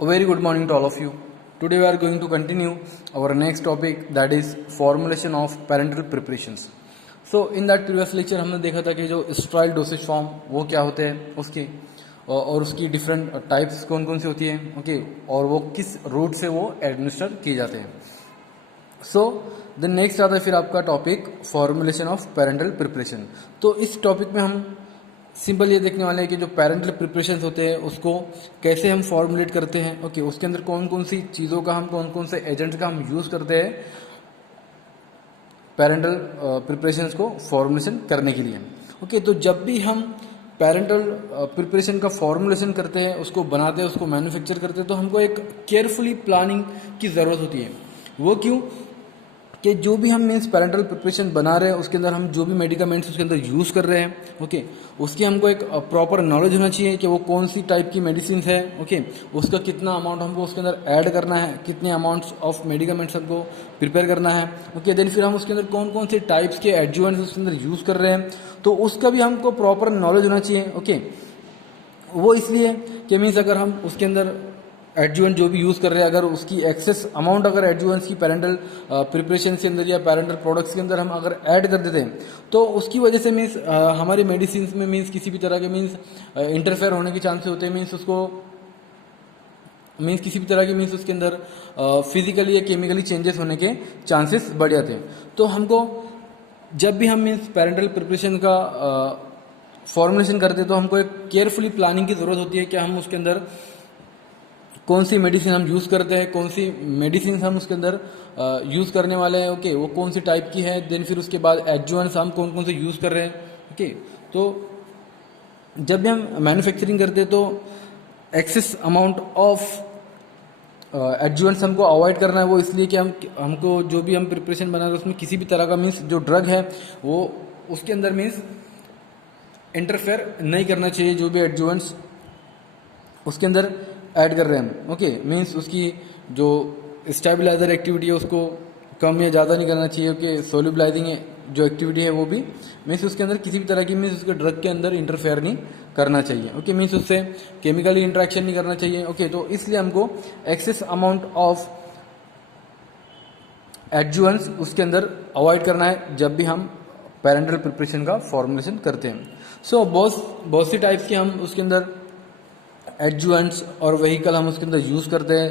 A very good morning to all of you. Today we are going to continue our next topic, that is formulation of parenteral preparations. So in that previous lecture हमने देखा था कि जो steroid dosage form वो क्या होते हैं उसके और उसकी डिफरेंट टाइप्स कौन कौन सी होती है ओके और वो किस रूट से वो एडमिनिस्टर किए जाते हैं. सो द नेक्स्ट आता है फिर आपका topic formulation of parental preparation. तो इस टॉपिक में हम सिंपल ये देखने वाले हैं कि जो पेरेंटल प्रिपरेशन होते हैं उसको कैसे हम फॉर्मुलेट करते हैं ओके उसके अंदर कौन कौन सी चीज़ों का हम कौन कौन से एजेंट का हम यूज़ करते हैं पेरेंटल प्रिपरेशंस को फॉर्मुलेशन करने के लिए ओके. तो जब भी हम पेरेंटल प्रिपरेशन का फॉर्मुलेशन करते हैं उसको बनाते हैं उसको मैन्युफैक्चर करते हैं तो हमको एक केयरफुली प्लानिंग की ज़रूरत होती है. वो क्यों कि जो भी हम मीन्स पेरेंटल प्रिपरेशन बना रहे हैं उसके अंदर हम जो भी मेडिकामेंट्स उसके अंदर यूज़ कर रहे हैं ओके उसकी हमको एक प्रॉपर नॉलेज होना चाहिए कि वो कौन सी टाइप की मेडिसिन है ओके उसका कितना अमाउंट हमको उसके अंदर ऐड करना है, कितने अमाउंट्स ऑफ मेडिकामेंट्स हमको प्रिपेयर करना है ओके. देन फिर हम उसके अंदर कौन कौन से टाइप्स के एडजुवेंट्स उसके अंदर यूज़ कर रहे हैं तो उसका भी हमको प्रॉपर नॉलेज होना चाहिए ओके. वो इसलिए कि मीन्स अगर हम उसके अंदर एडजुवेंट जो भी यूज़ कर रहे हैं अगर उसकी एक्सेस अमाउंट अगर एडजुवेंट्स की पेरेंटल प्रिपरेशन के अंदर या पेरेंटल प्रोडक्ट्स के अंदर हम अगर ऐड कर देते हैं तो उसकी वजह से मीन्स हमारी मेडिसिन में मीन्स किसी भी तरह के मीन्स इंटरफेयर होने के चांसेस होते हैं. मीन्स उसको मीन्स किसी भी तरह के मीन्स उसके अंदर फिजिकली या केमिकली चेंजेस होने के चांसेस बढ़ जाते हैं. तो हमको जब भी हम मीन्स पेरेंटल प्रिपरेशन का फॉर्मुलेशन करते हैं तो हमको एक केयरफुली प्लानिंग की ज़रूरत होती है कि हम उसके अंदर कौन सी मेडिसिन हम यूज़ करते हैं, कौन सी मेडिसिन हम उसके अंदर यूज़ करने वाले हैं ओके वो कौन सी टाइप की है. देन फिर उसके बाद एडजुवेंट्स हम कौन कौन से यूज़ कर रहे हैं ओके. तो जब भी हम मैन्युफैक्चरिंग करते हैं तो एक्सेस अमाउंट ऑफ एडजुवेंट्स हमको अवॉइड करना है. वो इसलिए कि हमको जो भी हम प्रिपरेशन बना रहे हैं उसमें किसी भी तरह का मीन्स जो ड्रग है वो उसके अंदर मीन्स इंटरफेयर नहीं करना चाहिए. जो भी एडजुवेंट्स उसके अंदर ऐड कर रहे हैं ओके मीन्स उसकी जो स्टेबलाइजर एक्टिविटी है उसको कम या ज़्यादा नहीं करना चाहिए ओके. सोल्यूबलाइजिंग जो एक्टिविटी है वो भी मीन्स उसके अंदर किसी भी तरह की मीन्स उसके ड्रग के अंदर इंटरफेयर नहीं करना चाहिए ओके. मीन्स उससे केमिकली इंट्रैक्शन नहीं करना चाहिए ओके. तो इसलिए हमको एक्सेस अमाउंट ऑफ एडजुवेंट्स उसके अंदर अवॉइड करना है जब भी हम पेरेंटल प्रिपरेशन का फॉर्मुलेशन करते हैं. सो बहुत सी टाइप्स के हम उसके अंदर एडजुवेंट्स और व्हीकल हम उसके अंदर यूज़ करते हैं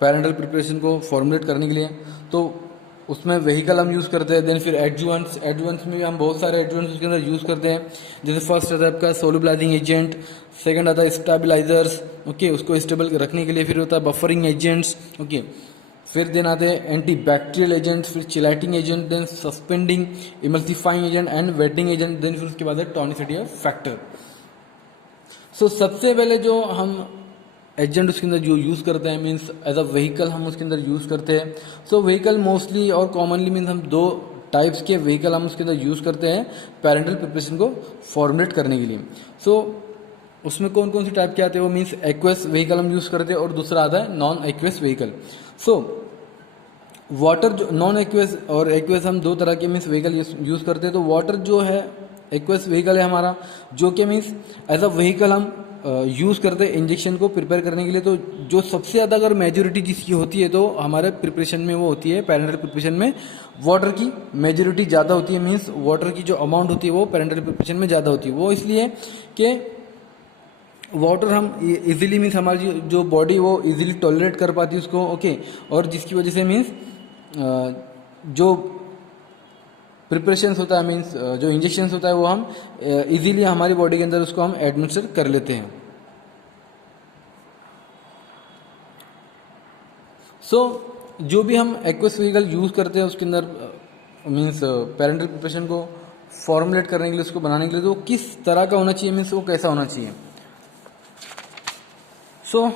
पेरेंटल प्रिपरेशन को फॉर्मुलेट करने के लिए. तो उसमें व्हीकल हम यूज़ करते हैं. देन फिर एडजुवेंट्स में भी हम बहुत सारे एडजुवेंट्स उसके अंदर यूज़ करते हैं. जैसे फर्स्ट आता है आपका सोल्यूबलाइजिंग एजेंट, सेकंड आता है स्टेबलाइजर्स ओके उसको स्टेबल रखने के लिए. फिर होता है बफरिंग एजेंट्स ओके. फिर देन आते हैं एंटी बैक्टीरियल एजेंट्स, फिर chelating agent, then suspending emulsifying agent and wetting agent. Then फिर उसके बाद है टॉनिसिटी फैक्टर. सो सबसे पहले जो हम एजेंट उसके अंदर जो यूज़ करते हैं मीन्स एज अ व्हीकल हम उसके अंदर यूज़ करते हैं. सो व्हीकल मोस्टली और कॉमनली मीन्स हम दो टाइप्स के व्हीकल हम उसके अंदर यूज़ करते हैं पेरेंटल प्रिपरेशन को फॉर्मुलेट करने के लिए. सो उसमें कौन कौन सी टाइप के आते हैं वो मीन्स एक्वेस व्हीकल हम यूज़ करते हैं और दूसरा आता है non aqueous vehicle. So water जो नॉन एक्वेस और एक्वेस हम दो तरह के मीन्स व्हीकल यूज़ करते हैं. तो वाटर जो है एक्वेस व्हीकल है हमारा जो कि मीन्स एज अ व्हीकल हम यूज़ करते हैं इंजेक्शन को प्रिपेयर करने के लिए. तो जो सबसे ज़्यादा अगर मेजोरिटी जिसकी होती है तो हमारे प्रिपरेशन में वो होती है पेरेंटल प्रिपरेशन में वाटर की मेजोरिटी ज़्यादा होती है. मीन्स वाटर की जो अमाउंट होती है वो पेरेंटल प्रिपरेशन में ज़्यादा होती है. वो इसलिए कि वाटर हम इजीली मीन्स हमारी जो बॉडी वो इजीली टॉलरेट कर पाती है उसको ओके. और जिसकी वजह से मीन्स जो प्रिपरेशंस होता है मीन्स जो इंजेक्शंस होता है वो हम इजीली हमारी बॉडी के अंदर उसको हम एडमिनिस्टर कर लेते हैं. सो जो भी हम एक्वेस व्हीकल यूज़ करते हैं उसके अंदर मीन्स पेरेंटल प्रिपरेशन को फॉर्मुलेट करने के लिए उसको बनाने के लिए तो किस तरह का होना चाहिए मीन्स वो कैसा होना चाहिए. सो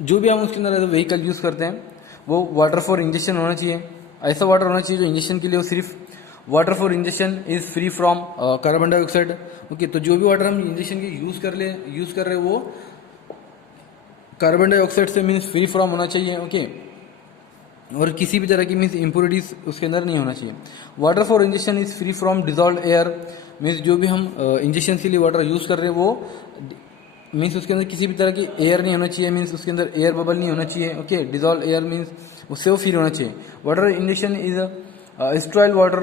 जो भी हम उसके अंदर व्हीकल यूज़ करते हैं वो वाटर फॉर इंजेक्शन होना चाहिए. ऐसा वाटर होना चाहिए जो इंजेक्शन के लिए वो सिर्फ water for injection is free from carbon dioxide okay. तो जो भी वाटर हम इंजेक्शन के यूज़ कर रहे हैं वो कार्बन डाइऑक्साइड से मीन्स फ्री फ्रॉम होना चाहिए ओके. और किसी भी तरह की मीन्स इम्प्योरिटीज उसके अंदर नहीं होना चाहिए. Water for injection is free from dissolve air means जो भी हम इंजेक्शन के लिए वाटर यूज़ कर रहे हैं वो मीन्स उसके अंदर किसी भी तरह की एयर नहीं होना चाहिए, मीन्स उसके अंदर एयर बबल नहीं होना चाहिए, ओके। डिजॉल्व एयर मीन्स उससे वो फ्री होना चाहिए। Water injection is sterile water,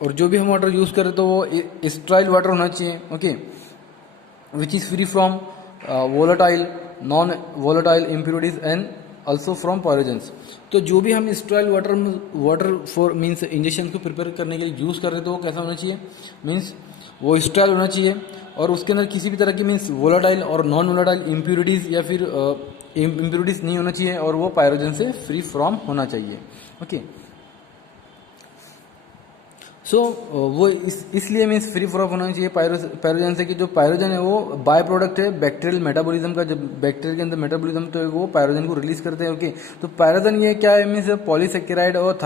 और जो भी हम वाटर यूज करें तो वो स्टेराइल वाटर होना चाहिए, okay, which is free from volatile non volatile impurities and also from pyrogens. तो जो भी हम sterile water for means injection को प्रिपेयर करने के लिए यूज कर रहे तो वो कैसा होना चाहिए, मीन्स वो स्टेराइल होना चाहिए, और उसके अंदर किसी भी तरह की मीन्स वोलेटाइल और नॉन वोलेटाइल इम्प्योरिटीज या फिर इम्प्योरिटीज नहीं होना चाहिए, और वो पायरोजन से फ्री फ्रॉम होना चाहिए, ओके। सो वो इसलिए मीन्स फ्री फ्रॉम होना चाहिए पायरोजन से कि जो पायरोजन है वो बाय प्रोडक्ट है बैक्टीरियल मेटाबॉलिज्म का। जब बैक्टीरिया के अंदर मेटाबॉलिज्म तो वो पायरोजन को रिलीज करते हैं, ओके। तो पायरोजन ये क्या है, मीन्स पॉलीसेकेराइड और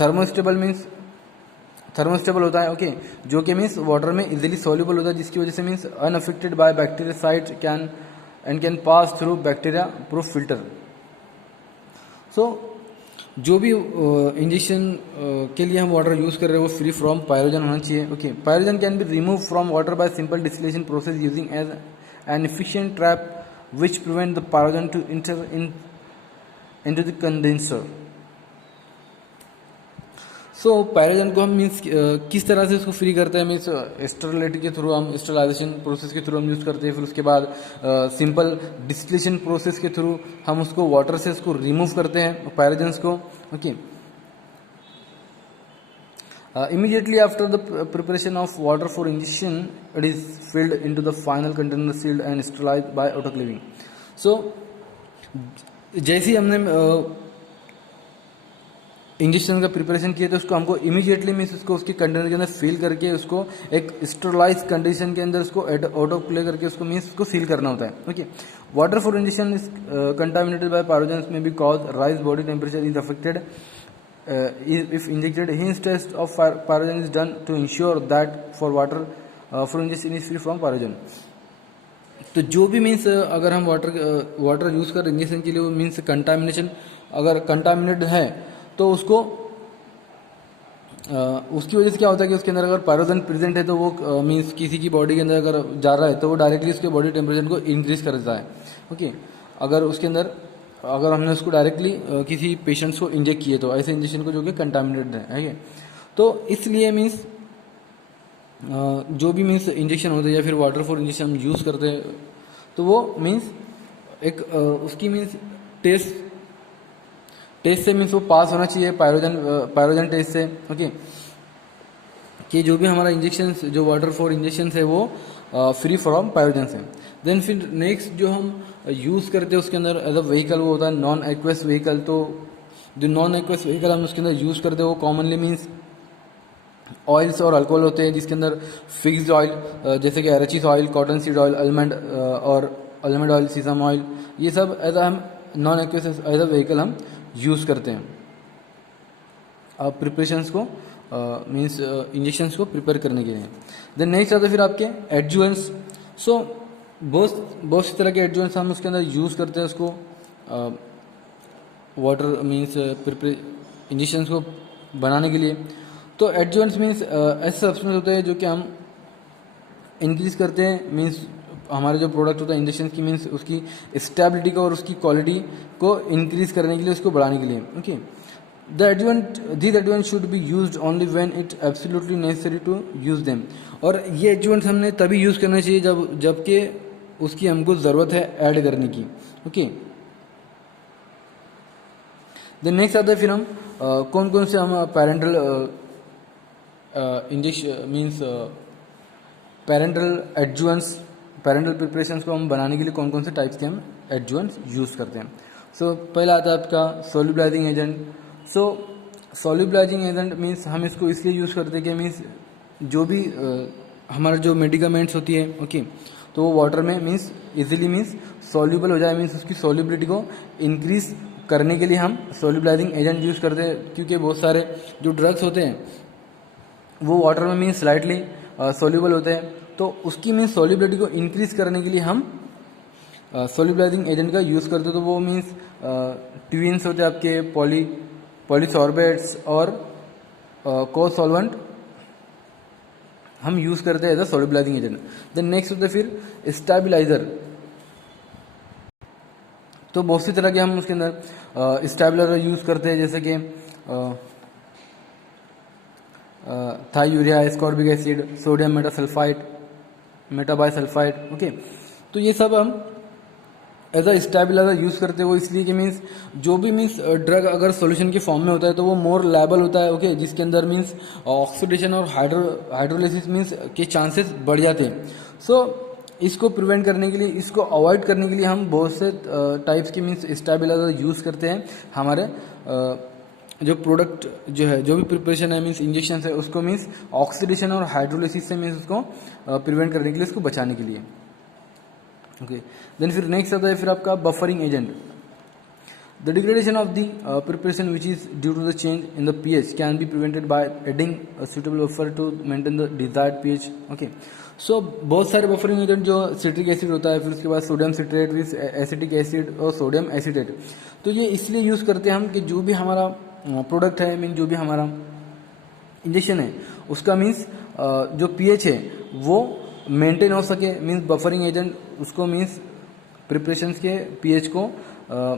थर्मोस्टेबल मीन्स थर्मोस्टेबल होता है, ओके, जो कि मीन्स वाटर में इजीली सॉल्युबल होता है, जिसकी वजह से means unaffected by bactericide can pass through bacteria proof filter. So जो भी इंजेक्शन के लिए हम वाटर यूज कर रहे हैं वो फ्री फ्रॉम पायरोजन होना चाहिए, okay. Pyrogen can be remove from water by simple distillation process using as an efficient trap which prevent the pyrogen to enter into the condenser. So pyrogen को हम means किस तरह से उसको free करते हैं, मीन्स स्टेरिलिटी के through, हम स्टेरिलाइजेशन प्रोसेस के थ्रू हम यूज़ करते हैं, फिर उसके बाद सिंपल डिस्टिलेशन प्रोसेस के थ्रू हम उसको वाटर से उसको रिमूव करते हैं पायरोजन्स को, okay. Immediately after the preparation of water for injection it is filled into the final container sealed and sterilized by autoclaving. So जैसे ही हमने इंजेक्शन का प्रिपरेशन किया तो उसको हमको इमीडिएटली मीन्स उसको उसके कंटेनर के अंदर फिल करके उसको एक स्टेरिलाइज कंडीशन के अंदर उसको ऑटो प्ले करके उसको मीन्स उसको सील करना होता है, okay. Water for injection is contaminated by pyrogens may be cause rise body temperature is affected if injected. Hence test of pyrogen is done to ensure that for water for injection is free from pyrogen. तो जो भी means अगर हम water use कर injection के लिए वो means contamination अगर कंटामिनेटेड है तो उसको उसकी वजह से क्या होता है कि उसके अंदर अगर पायरोजन प्रेजेंट है तो वो मीन्स किसी की बॉडी के अंदर अगर जा रहा है तो वो डायरेक्टली उसके बॉडी टेम्परेचर को इंक्रीज कर देता है, ओके। अगर उसके अंदर अगर हमने उसको डायरेक्टली किसी पेशेंट्स को इंजेक्ट किए तो ऐसे इंजेक्शन को जो कि कंटामिनेटेड है, तो इसलिए मीन्स जो भी मीन्स इंजेक्शन होते हैं या फिर वाटर फॉर इंजेक्शन हम यूज़ करते हैं तो वो मीन्स एक उसकी मीन्स टेस्ट से मीन्स वो पास होना चाहिए पायरोजन टेस्ट से, ओके, कि जो भी हमारा इंजेक्शन जो वाटर फॉर इंजेक्शन है वो फ्री फ्रॉम पायरोजन है। देन फिर नेक्स्ट जो हम यूज़ करते हैं उसके अंदर एज अ व्हीकल वो होता है नॉन एक्वेस व्हीकल। तो जो नॉन एक्वेस व्हीकल हम उसके अंदर यूज़ करते हैं वो कॉमनली मीन्स ऑयल्स और अल्कोहल होते हैं, जिसके अंदर फिक्स्ड ऑयल जैसे कि arachis oil, cotton seed oil, almond oil, sesame oil, ये सब एज अ हम non aqueous as a vehicle हम यूज़ करते हैं अब प्रिपरेशंस को मीन्स इंजेक्शंस को प्रिपेयर करने के लिए। देन नेक्स्ट आता है फिर आपके एडजुवेंट्स। सो बहुत सी तरह के एडजुवेंट्स हम उसके अंदर यूज़ करते हैं उसको वाटर मीन्स इंजेक्शंस को बनाने के लिए। तो एडजुवेंट्स मीन्स ऐसे सब्सटेंस होते हैं जो कि हम इंक्रीज करते हैं मीन्स हमारे जो प्रोडक्ट होता है इंजेक्शन की मीन्स उसकी स्टेबिलिटी को और उसकी क्वालिटी को इंक्रीज करने के लिए, उसको बढ़ाने के लिए, okay. This adjuvant should be used only when it absolutely necessary to use them. और ये एडजुवेंट्स हमने तभी यूज करना चाहिए जबकि उसकी हमको ज़रूरत है ऐड करने की, ओके। देन नेक्स्ट आता है फिर हम कौन कौन से हम parental injection means parental preparations को हम बनाने के लिए कौन कौन से टाइप्स के हम एडजुवेंट्स यूज़ करते हैं। सो पहला आता है आपका सोल्युबलाइजिंग एजेंट। सो सोल्युबलाइजिंग एजेंट मीन्स हम इसको इसलिए यूज़ करते हैं कि मीन्स जो भी हमारा जो मेडिकामेंट्स होती है, ओके, तो वो वाटर में मीन्स इजीली मीन्स सॉल्यूबल हो जाए, मीन्स उसकी सॉल्युबिलिटी को इंक्रीज करने के लिए हम सोल्युबलाइजिंग एजेंट यूज़ करते हैं। क्योंकि बहुत सारे जो ड्रग्स होते हैं वो वाटर में मीन्स स्लाइटली सॉल्युबल होते हैं, तो उसकी मीन्स सॉल्युबिलिटी को इंक्रीज करने के लिए हम सोल्युबलाइजिंग एजेंट का यूज़ करते हैं। तो वो मीन्स ट्विन्स होते हैं आपके पॉलीसॉर्बेट्स और को सॉल्वेंट हम यूज़ करते हैं as a solubilizing agent. Then next होता है फिर स्टेबलाइजर। तो बहुत सी तरह के हम उसके अंदर स्टेबलाइजर यूज़ करते हैं, जैसे कि थाईयूरिया, ascorbic acid, sodium मेटासल्फाइड, metabisulphide. Okay, तो ये सब हम एज अ स्टेबलाइजर यूज़ करते हैं। वो इसलिए कि मीन्स जो भी मीन्स ड्रग अगर सॉल्यूशन के फॉर्म में होता है तो वो मोर लेबल होता है। ओके, जिसके अंदर मीन्स ऑक्सीडेशन और हाइड्रोलिसिस मीन्स के चांसेस बढ़ जाते हैं। सो इसको प्रिवेंट करने के लिए, इसको अवॉइड करने के लिए हम बहुत से टाइप्स के मीन्स स्टेबलाइजर यूज़ करते हैं। हमारे जो प्रोडक्ट जो है, जो भी प्रिपरेशन है मीन्स इंजेक्शन है, उसको मीन्स ऑक्सीडेशन और हाइड्रोलिसिस से मीन्स उसको प्रिवेंट करने के लिए, उसको बचाने के लिए। ओके, देन फिर नेक्स्ट आता है फिर आपका buffering agent. The degradation of the preparation which is due to the change in the pH can be prevented by adding a suitable buffer to maintain the desired pH. Okay, so बहुत सारे buffering agent जो citric acid होता है, फिर उसके बाद sodium citrate with acetic acid और sodium acetate. तो ये इसलिए यूज़ करते हैं हम कि जो भी हमारा प्रोडक्ट है मीन जो भी हमारा इंजेक्शन है उसका मीन्स जो पीएच है वो मेंटेन हो सके। मीन्स बफरिंग एजेंट उसको मीन्स प्रिपरेशंस के पीएच को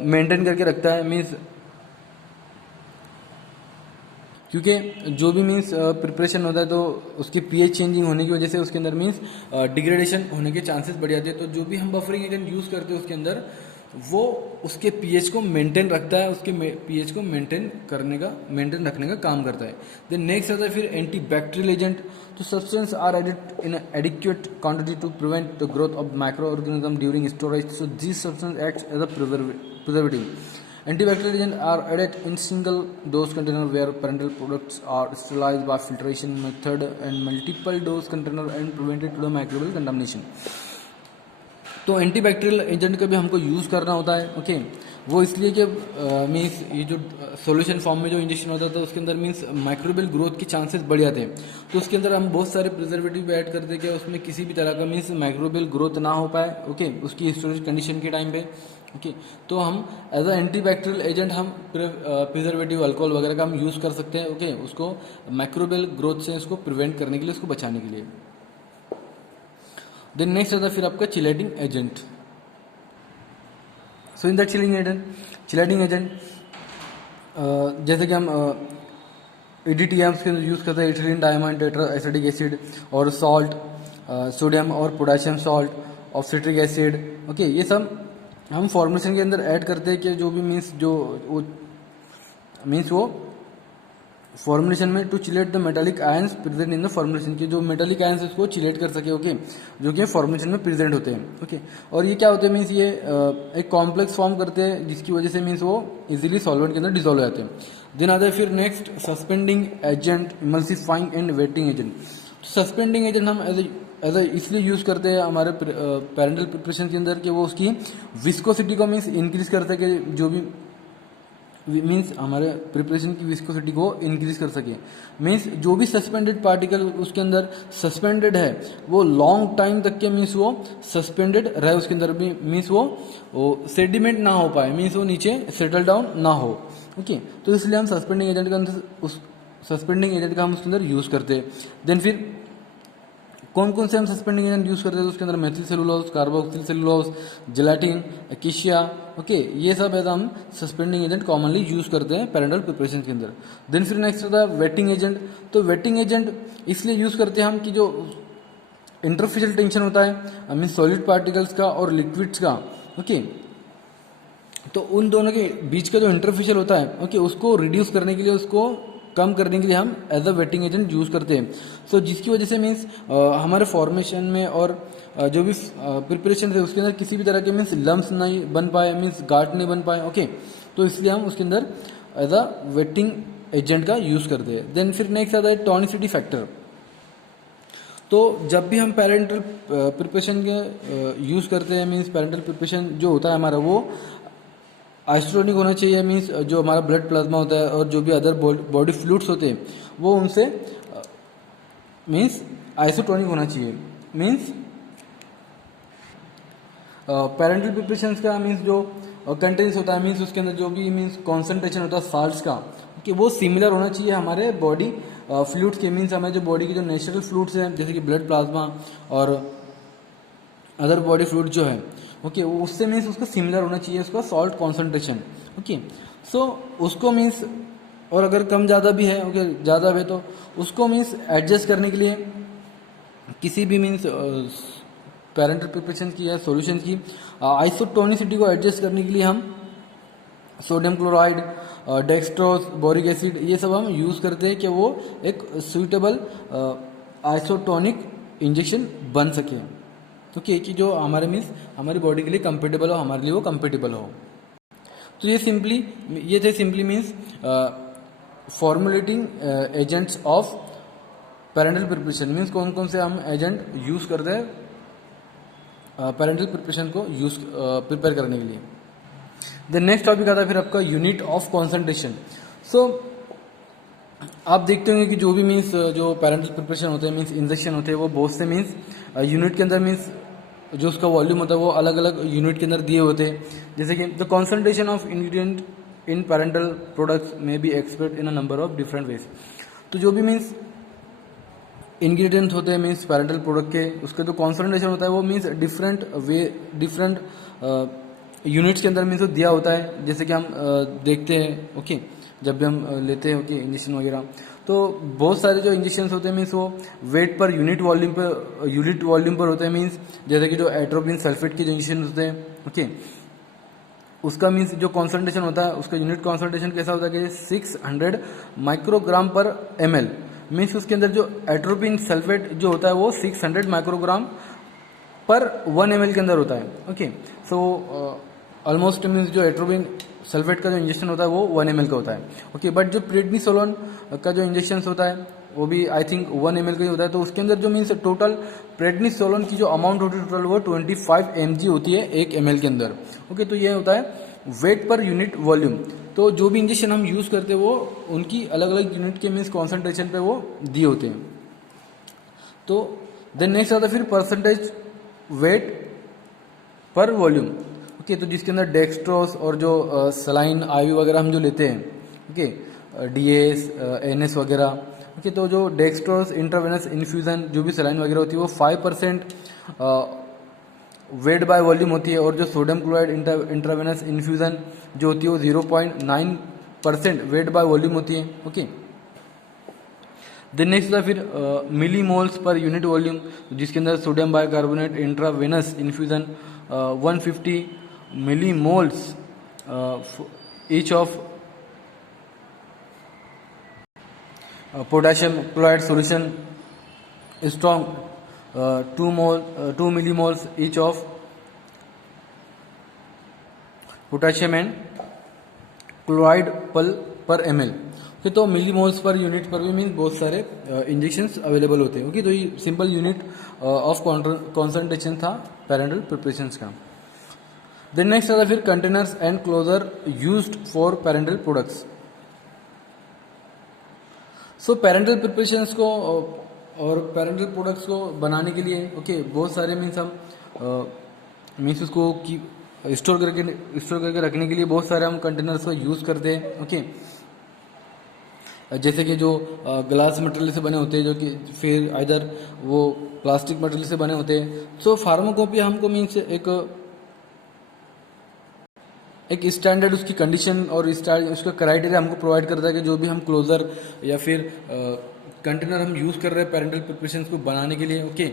मेंटेन करके रखता है। मीन्स क्योंकि जो भी मीन्स प्रिपरेशन होता है तो उसकी पीएच चेंजिंग होने की वजह से उसके अंदर मीन्स डिग्रेडेशन होने के चांसेस बढ़ जाते हैं। तो जो भी हम बफरिंग एजेंट यूज़ करते हैं उसके अंदर वो उसके पीएच को मेंटेन रखता है, उसके पीएच को मेंटेन रखने का काम करता है। देन नेक्स्ट आता है फिर एंटी बैक्टीरियल एजेंट। तो substance are added in adequate quantity to prevent the growth of micro organism during storage. So this substance acts as a preservative. Antibacterial agents are added in single dose container where parental products are sterilized by filtration method and multiple dose container and prevented to the microbial contamination। तो antibacterial agent का भी हमको use करना होता है। Okay, वो इसलिए कि मीन्स ये जो सॉल्यूशन फॉर्म में जो इंजेक्शन होता था उसके अंदर मीन्स माइक्रोबियल ग्रोथ के चांसेस बढ़ जाते हैं। तो उसके अंदर हम बहुत सारे प्रिजर्वेटिव ऐड करते हैं कि उसमें किसी भी तरह का मीन्स माइक्रोबियल ग्रोथ ना हो पाए। ओके, उसकी स्टोरेज कंडीशन के टाइम पे। ओके, तो हम एज अ एंटीबैक्टीरियल एजेंट हम प्रिजर्वेटिव अल्कोहल वगैरह का हम यूज़ कर सकते हैं। ओके, उसको माइक्रोबियल ग्रोथ से उसको प्रिवेंट करने के लिए, उसको बचाने के लिए। देन नेक्स्ट आता है फिर आपका chelating agent. So in that chelating agent जैसे कि हम EDTMs के यूज़ करते हैं, ethylene diamond tetra acetic acid और सॉल्ट, सोडियम और पोटेशियम सॉल्ट और सिट्रिक एसिड। ओके, ये सब हम फॉर्मुलेशन के अंदर ऐड करते हैं कि जो भी मीन्स वो फॉर्मुलेशन में to chelate the metallic ions present in the formulation के, जो मेटालिक आयंस उसको चिलेट कर सके। ओके, जो कि फॉर्मुलेशन में प्रेजेंट होते हैं। ओके, और ये क्या होते हैं मीन्स ये एक कॉम्प्लेक्स फॉर्म करते हैं जिसकी वजह से मीन्स वो इजीली सॉल्वेंट के अंदर डिसॉल्व हो जाते हैं। देन आता है फिर next suspending agent, emulsifying and wetting agent. Suspending agent हम एज इसलिए यूज़ करते हैं हमारे पैरेंटल प्रिपरेशन के अंदर कि वो उसकी विस्कोसिटी को मीन्स इंक्रीज करते हैं कि जो भी मीन्स हमारे प्रिपरेशन की विस्कोसिटी को इंक्रीज कर सके। मीन्स जो भी सस्पेंडेड पार्टिकल उसके अंदर सस्पेंडेड है वो लॉन्ग टाइम तक के मीन्स वो सस्पेंडेड रहे उसके अंदर भी, मीन्स वो सेडिमेंट ना हो पाए, मीन्स वो नीचे सेटल डाउन ना हो। ओके, तो इसलिए हम सस्पेंडिंग एजेंट का हम उसके अंदर यूज़ करते हैं। देन फिर कौन कौन से हम सस्पेंडिंग एजेंट यूज़ करते हैं तो उसके अंदर methyl cellulose, carboxyl cellulose, gelatin, acacia. Okay, ये सब है हम सस्पेंडिंग एजेंट कॉमनली यूज़ करते हैं पैरेंटल प्रिपरेशन के अंदर। देन फिर नेक्स्ट होता है वेटिंग एजेंट। तो वेटिंग एजेंट इसलिए यूज़ करते हैं हम कि जो इंटरफेशियल टेंशन होता है मीन सॉलिड पार्टिकल्स का और लिक्विड्स का। ओके, तो उन दोनों के बीच का जो इंटरफेशियल होता है, ओके, उसको रिड्यूस करने के लिए, उसको कम करने के लिए हम as a wetting agent use करते हैं। सो जिसकी वजह से मीन्स हमारे फॉर्मेशन में और जो भी प्रिपरेशन है उसके अंदर किसी भी तरह के मीन्स लम्स नहीं बन पाए, मीन्स गांठ नहीं बन पाए। ओके, तो इसलिए हम उसके अंदर एज अ वेटिंग एजेंट का यूज़ करते हैं। देन फिर नेक्स्ट आता है टॉनिसिटी फैक्टर। तो जब भी हम पेरेंटल प्रिपरेशन के यूज़ करते हैं, मीन्स पेरेंटल प्रिपरेशन जो होता है हमारा वो आइसोटोनिक होना चाहिए। मीन्स जो हमारा ब्लड प्लाज्मा होता है और जो भी अदर बॉडी फ्लूइड्स होते हैं वो उनसे मीन्स आइसोटोनिक होना चाहिए। मीन्स पेरेंटल प्रिपरेशन का मीन्स जो कंटेंट्स होता है, मीन्स उसके अंदर जो भी मीन्स कॉन्सेंट्रेशन होता है साल्ट्स का कि वो सिमिलर होना चाहिए हमारे बॉडी फ्लूइड्स के, मीन्स हमें जो बॉडी के जो नेचुरल फ्लूइड्स हैं जैसे कि ब्लड प्लाज्मा और अदर बॉडी फ्लूइड जो है, ओके, वो उससे मीन्स उसका सिमिलर होना चाहिए उसका सॉल्ट कॉन्सेंट्रेशन, ओके। सो उसको मीन्स, और अगर कम ज़्यादा भी है, ओके, ज़्यादा है तो उसको मीन्स एडजस्ट करने के लिए किसी भी मीन्स पैरेंटल प्रिपरेशन की या सॉल्यूशन की आइसोटोनिसिटी को एडजस्ट करने के लिए हम sodium chloride, dextrose, boric acid, ये सब हम यूज़ करते हैं कि वो एक सुइटेबल आइसोटोनिक इंजेक्शन बन सके, ओके, कि जो हमारे मीन्स हमारी बॉडी के लिए कंपेटेबल हो, हमारे लिए वो कंपेटेबल हो। तो ये थे simply means formulating agents of parental preparation, means कौन कौन से हम एजेंट यूज़ करते हैं पैरेंटल प्रिपरेशन को प्रिपेयर करने के लिए। द नेक्स्ट टॉपिक आता है फिर आपका यूनिट ऑफ कॉन्सेंट्रेशन। सो आप देखते होंगे कि जो भी मीन्स जो पैरेंटल प्रिपरेशन होते हैं, मीन्स इंजेक्शन होते हैं, वो बहुत से मीन्स यूनिट के अंदर मीन्स जो उसका वॉल्यूम होता है वो अलग अलग यूनिट के अंदर दिए होते हैं। जैसे कि the concentration of ingredient in parenteral products may be expressed in a number of different ways. तो जो भी मीन्स इंग्रेडिएंट होते हैं मीन्स पैरेंटल प्रोडक्ट के, उसका जो कॉन्सेंट्रेशन होता है वो मीन्स डिफरेंट यूनिट्स के अंदर मीन्स वो दिया होता है। जैसे कि हम देखते हैं, ओके, जब भी हम लेते हैं, ओके, इंजेक्शन वगैरह, तो बहुत सारे जो इंजेक्शन होते हैं मीन्स वो वेट पर यूनिट वॉल्यूम पर होते हैं। मीन्स जैसे कि जो एट्रोपिन सल्फेट के जो इंजेक्शन होते हैं, ओके, उसका मीन्स जो कॉन्सेंट्रेशन होता है उसका यूनिट कॉन्सेंट्रेशन कैसा होता है कि 600 माइक्रोग्राम पर ml, मीन्स उसके अंदर जो एट्रोपिन सल्फेट जो होता है वो 600 माइक्रोग्राम पर 1 ml के अंदर होता है, ओके। सो ऑलमोस्ट मीन्स जो एट्रोपिन सल्फेट का जो इंजेक्शन होता है वो 1 ml का होता है, ओके। बट जो प्रेडनिसोलोन का जो इंजेक्शन होता है वो भी आई थिंक 1 ml का ही होता है। तो उसके अंदर जो मीन्स टोटल प्रेडनिसोलोन की जो अमाउंट होती है टोटल वो 25 mg होती है 1 ml के अंदर, ओके। तो ये होता है वेट पर यूनिट वॉल्यूम। तो जो भी इंजेक्शन हम यूज़ करते हैं वो उनकी अलग अलग यूनिट के मीन्स कॉन्सेंट्रेशन पे वो दिए होते हैं। तो देन नेक्स्ट आता है फिर परसेंटेज वेट पर वॉल्यूम, ओके। तो जिसके अंदर डेक्सट्रोस और जो सलाइन आईवी वगैरह हम जो लेते हैं, ओके, डीएस एनएस वगैरह, ओके। तो जो डेक्सट्रोस इंट्रावेनस इन्फ्यूजन जो भी सलाइन वगैरह होती है वो 5% वेट बाय वॉल्यूम होती है, और जो सोडियम क्लोराइड इंट्रावेनस इन्फ्यूजन जो होती है वो 0.9% वेट बाय वॉल्यूम होती है, ओके। देन नेक्स्ट होता है फिर मिलीमोल्स पर यूनिट वॉल्यूम, जिसके अंदर sodium bicarbonate intravenous infusion 150 millimoles each of potassium chloride solution strong 2 millimoles each of potassium and chloride पर ml। तो मिलीमोल्स पर यूनिट पर भी मीन्स बहुत सारे इंजेक्शंस अवेलेबल होते हैं, ओके। तो ये सिंपल यूनिट ऑफ कॉन्सेंट्रेशन था पैरेंटल प्रिपरेशंस का। देन नेक्स्ट आता फिर containers and closure used for parenteral products. So parenteral preparations को और पैरेंटल प्रोडक्ट्स को बनाने के लिए, ओके, बहुत सारे मीन्स हम मीन्स उसको स्टोर करके रखने के लिए बहुत सारे हम कंटेनर्स का यूज़ करते हैं, ओके। जैसे कि जो ग्लास मटेरियल से बने होते हैं, जो कि फिर इधर वो प्लास्टिक मटेरियल से बने होते हैं। सो फार्माकोपी हमको मीन्स एक स्टैंडर्ड उसकी कंडीशन और उसका क्राइटेरिया हमको प्रोवाइड करता है कि जो भी हम क्लोजर या फिर कंटेनर हम यूज़ कर रहे हैं पैरेंटल प्रिपरेशन को बनाने के लिए, ओके,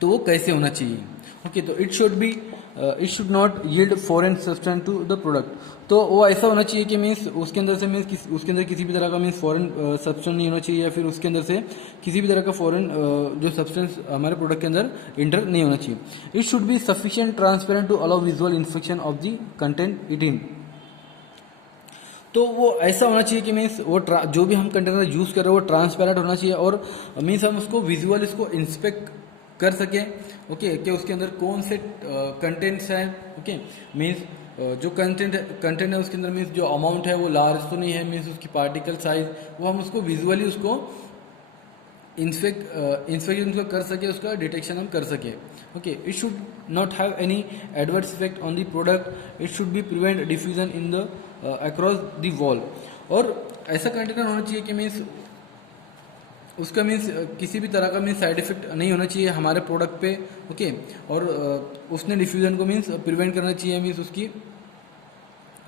तो वो कैसे होना चाहिए, ओके। तो it should not yield foreign substance to the product. तो वो ऐसा होना चाहिए कि मीन्स उसके अंदर से मीन्स उसके अंदर किसी भी तरह का मीन्स फॉरेन सब्सटेंस नहीं होना चाहिए, या फिर उसके अंदर से किसी भी तरह का फॉरेन जो सब्सटेंस हमारे प्रोडक्ट के अंदर इंटर नहीं होना चाहिए। It should be sufficient transparent to allow visual inspection of the content it in. तो वो ऐसा होना चाहिए कि मीन्स वो जो भी हम कंटेनर यूज़ कर रहे हैं वो ट्रांसपेरेंट होना चाहिए, और मीन्स हम उसको विजुअल इसको इंस्पेक्ट कर सकें, ओके, कि उसके अंदर कौन से कंटेंट्स हैं, ओके। मीन्स जो कंटेंट है उसके अंदर मीन्स जो अमाउंट है वो लार्ज तो नहीं है, मीन्स उसकी पार्टिकल साइज वो हम उसको विजुअली उसको इंस्पेक्शन उसको कर सके, उसका डिटेक्शन हम कर सके, okay. It should not have any adverse effect on the product, it should B prevent diffusion in the across the wall. और ऐसा कंटेनर होना चाहिए कि मीन्स उसका मीन्स किसी भी तरह का मीन्स साइड इफेक्ट नहीं होना चाहिए हमारे प्रोडक्ट पे, ओके। और उसने डिफ्यूजन को मीन्स प्रिवेंट करना चाहिए, मीन्स उसकी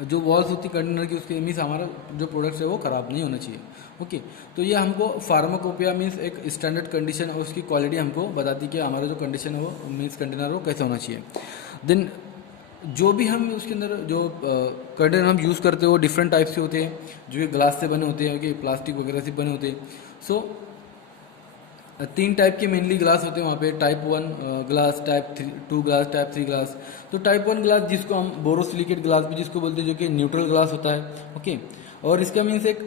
जो वॉल्स होती कंटेनर की उसके मीन्स हमारा जो प्रोडक्ट है वो ख़राब नहीं होना चाहिए, ओके। तो ये हमको फार्माकोपिया मीन्स एक स्टैंडर्ड कंडीशन और उसकी क्वालिटी हमको बताती है कि हमारा जो कंडीशन है वो मीन्स कंटेनर वो कैसे होना चाहिए। देन जो भी हम उसके अंदर जो कंटेनर हम यूज़ करते हैं वो डिफरेंट टाइप्स के होते हैं, जो कि ग्लास से बने होते हैं, कि प्लास्टिक वगैरह से बने होते हैं। सो 3 टाइप के मेनली ग्लास होते हैं वहाँ पे, type 1 glass, type 2 glass, type 3 glass. तो टाइप 1 ग्लास जिसको हम बोरोसिलिकेट ग्लास भी जिसको बोलते हैं, जो कि न्यूट्रल ग्लास होता है, ओके। और इसका मीन्स एक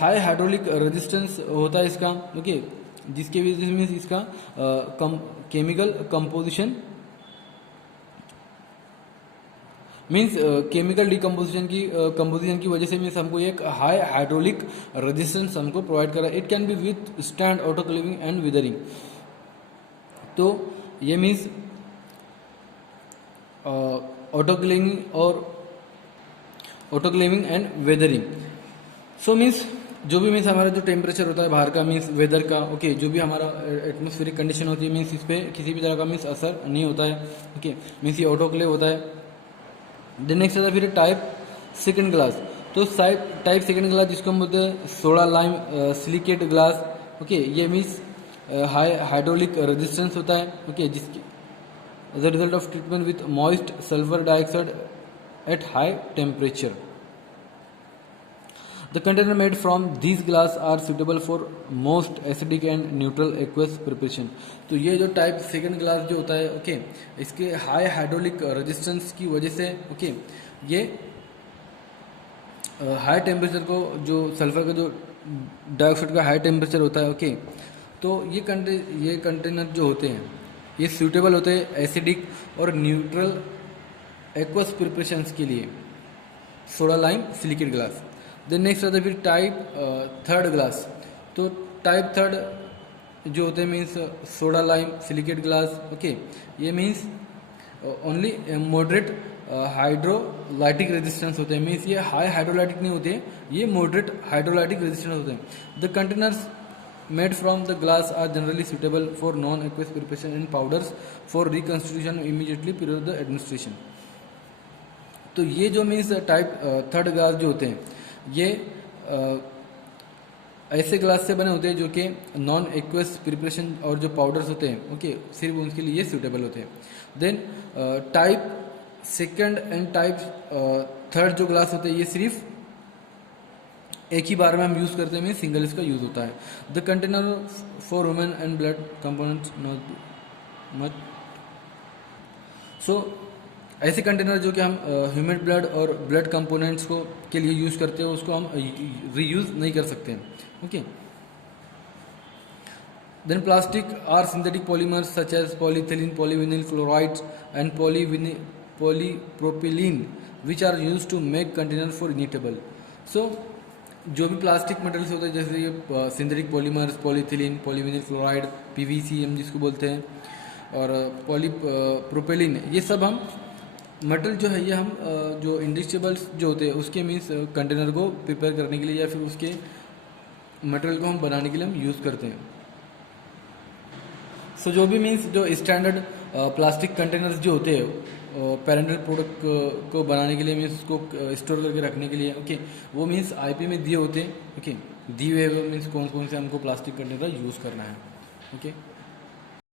हाई हाइड्रोलिक रेजिस्टेंस होता है इसका, ओके, जिसके वजह से मीन्स इसका chemical composition means chemical decomposition की वजह से मीन्स हमको एक हाई हाइड्रोलिक रेजिस्टेंस हमको प्रोवाइड करा। It can be with stand autoclaving and withering. तो ये means autoclaving and weathering. So means जो भी मीन्स हमारा जो टेम्परेचर होता है बाहर का मीन्स वेदर का, ओके, जो भी हमारा एटमोस्फेरिक कंडीशन होती है मीन्स इस पर किसी भी तरह का मीन्स असर नहीं होता है, ओके। मीन्स ये ऑटोक्लेव होता है। देन नेक्स्ट आता है फिर टाइप सेकंड ग्लास। तो टाइप सेकंड ग्लास जिसको हम बोलते हैं soda lime silicate glass, okay. ये मीन्स हाई हाइड्रोलिक रेजिस्टेंस होता है, ओके, जिसकी as a result of treatment with moist sulphur dioxide at high temperature. The container made from these glass are suitable for most acidic and neutral aqueous preparation। तो ये जो type second glass जो होता है, okay, इसके high hydraulic resistance की वजह से, ओके, ये हाई टेम्परेचर को जो सल्फर का जो डाइऑक्साइड का हाई टेम्परेचर होता है, ओके, तो ये कंटेनर जो होते हैं ये सूटेबल होते हैं एसिडिक और न्यूट्रल एक्वस प्रिपरेशंस के लिए, soda lime silicate glass. Then next आता है फिर टाइप थर्ड ग्लास। तो टाइप थर्ड जो होते हैं means soda lime silicate glass, okay. ये means only moderate hydrolytic resistance होते हैं, मीन्स ये हाई हाइड्रोलाइटिक नहीं होते, ये मॉडरेट हाइड्रोलाइटिक रेजिस्टेंस होते हैं। The containers made from the glass are generally suitable for non aqueous preparation in powders for reconstitution immediately period the administration. तो ये जो मीन्स टाइप थर्ड ग्लास जो होते हैं ये ऐसे ग्लास से बने होते हैं जो कि नॉन एक्वस प्रिपरेशन और जो पाउडर्स होते हैं, ओके, सिर्फ उनके लिए सूटेबल होते हैं। Then type second and type third जो ग्लास होते हैं ये सिर्फ एक ही बार में हम यूज़ करते हैं, सिंगल इसका यूज़ होता है। The container for women and blood components not much. So ऐसे कंटेनर जो कि हम ह्यूमन ब्लड और ब्लड कंपोनेंट्स को के लिए यूज़ करते हैं उसको हम रीयूज़ नहीं कर सकते हैं, okay. Then plastic are synthetic polymers such as polyethylene, polyvinyl chlorides and polypropylene which are use to make container for injectable. So जो भी प्लास्टिक मटेरियल्स होते हैं जैसे ये synthetic polymers, polyethylene, polyvinyl chloride, PVC हम जिसको बोलते हैं, और पॉलीप्रोपिलीन, ये सब हम मटेरियल जो है ये हम जो इंडस्ट्रियबल्स जो होते हैं उसके मीन्स कंटेनर को प्रिपेयर करने के लिए या फिर उसके मटेरियल को हम बनाने के लिए हम यूज़ करते हैं। सो जो भी मीन्स जो स्टैंडर्ड प्लास्टिक कंटेनर्स जो होते हैं पैरेंटल प्रोडक्ट को बनाने के लिए मीन्स उसको स्टोर करके रखने के लिए, ओके, वो मीन्स आईपी में दिए होते हैं, ओके, दिए हुए मीन्स कौन कौन से हमको प्लास्टिक कंटेनर यूज़ करना है, ओके।